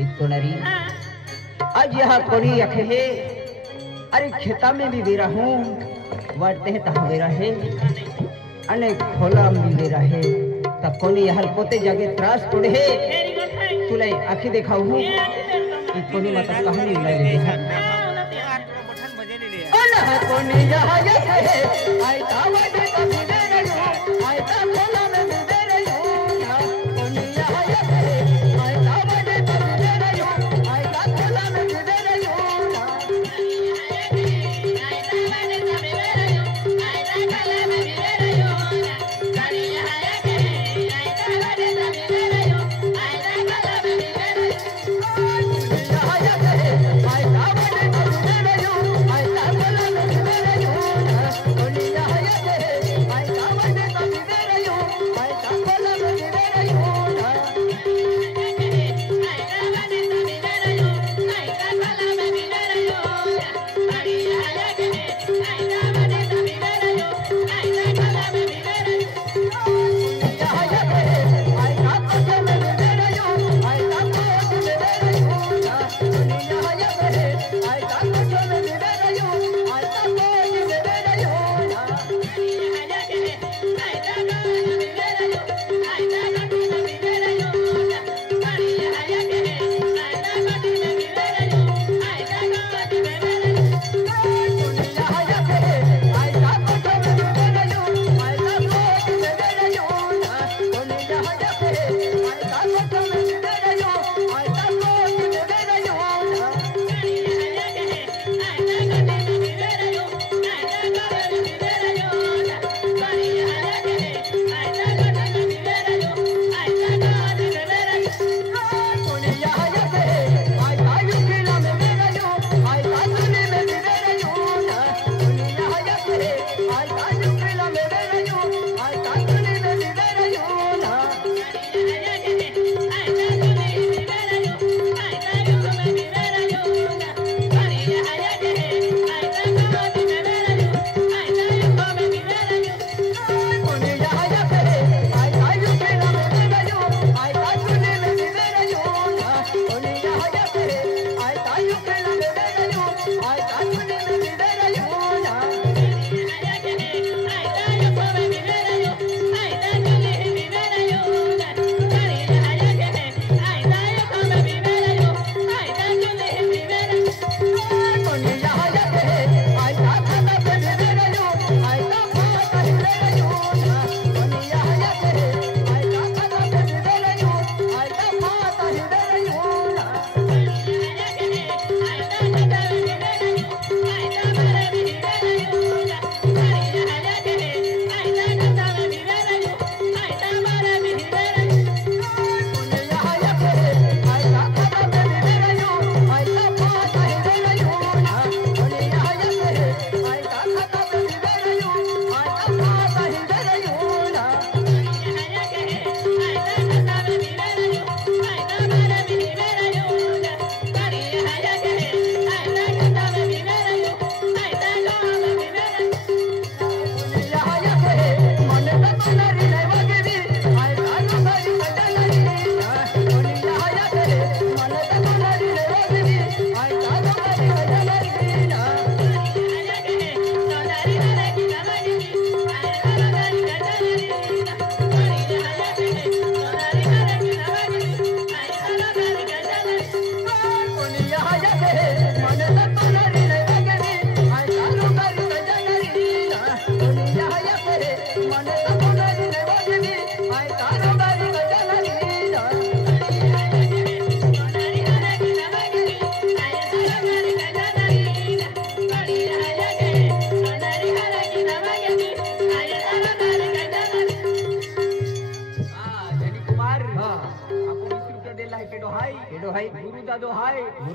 एक तो नरी आज यहाँ कोनी अखे है। अरे खेता में भी बेरा हूँ वाटते हैं तहाँ बेरा है अने खोला में बेरा है तब कोनी यहाँ पोते जागे त्रास पड़े है तुले आँखें देखा हूँ एक कोनी माता कहानी ले ले कोनी यहाँ है आई तावड़ कभी दे रही हूँ आई ता खोला में भी दे रही हूँ कोनी यहाँ है आई तावड़ कभी दे रही हूँ आई ता खोला में भी दे रही हूँ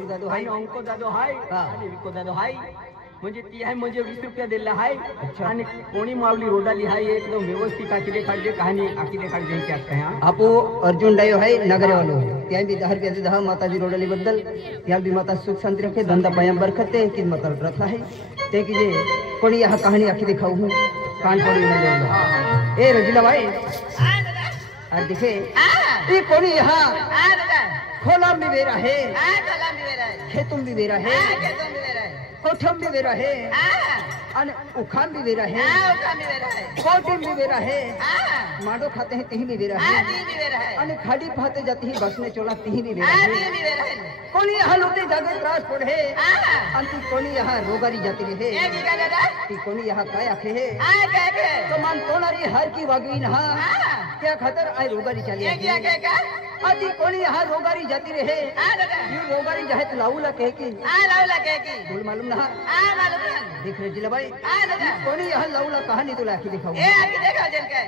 दादो हाय अंको दादो हाय आणि विको दादो हाय म्हणजे ती आहे म्हणजे 20 रुपया दिला हाय आणि कोणी मावली रोडाली हाय एकदम व्यवस्थित आखी देखाडजे कहानी आखी देखाडजे की असते हां आपो अर्जुन डायो है नगरे वालो त्या भी 10 रुपया दे माताजी रोडाली बद्दल त्या भी माता सुख शांति रखे धंधा पाया बरकते की माता रखला है ते की जे कोणी यह कहानी आखी दिखाऊ हूं कान पड़ी न ले ए रजिला भाई अरे देखे ये कोणी यहां खोला भी बेरा है कलम भी वेरा है खेतुम भी बेरा है खेतम भी वेरा है कोठम भी बेरा है अन उखाम भी बेरा है उखाम भी वेरा है कोटिम भी बेरा है माडो खाते हैं तिही भी बेरा है ती भी वेरा है अन खाड़ी पाते जाती ही बसने चोला तिही भी बेरा ती है भी वेरा है कोनी यहाँ लुटे जागे त्रास पड़े अंति कोनी यहाँ रोगारी जाती रहे ये की का दादा ती कोनी यहाँ काय आखे है क्या के तो मान तोनारी हर की वागवी नहा क्या खतर आय रोगारी चली ये क्या के का आदि कोनी यहाँ रोगारी जाती रहे दादा ये रोगारी जाहे तो लाऊला कहे की लाउला के की बोल मालूम ना मालूम है देख रहे जिला भाई दादा कोनी यहाँ लाऊला कहानी तो लाखी दिखाऊं ए आके देखो जन के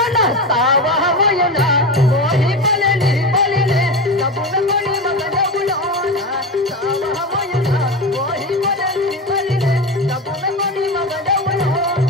अना सावा वयना मोही बलनी बलने कबू न कोनी मगन बुलाना सावा वयना मोही बलनी बलने कबू न कोनी मगन बुलाना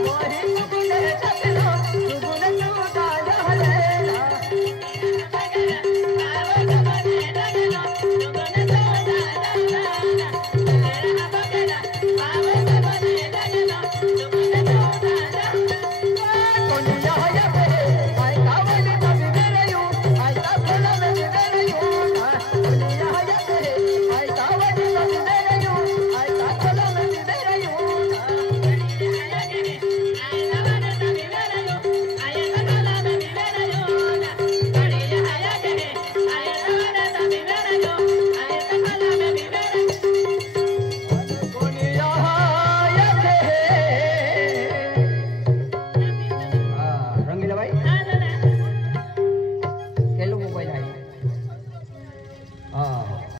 What is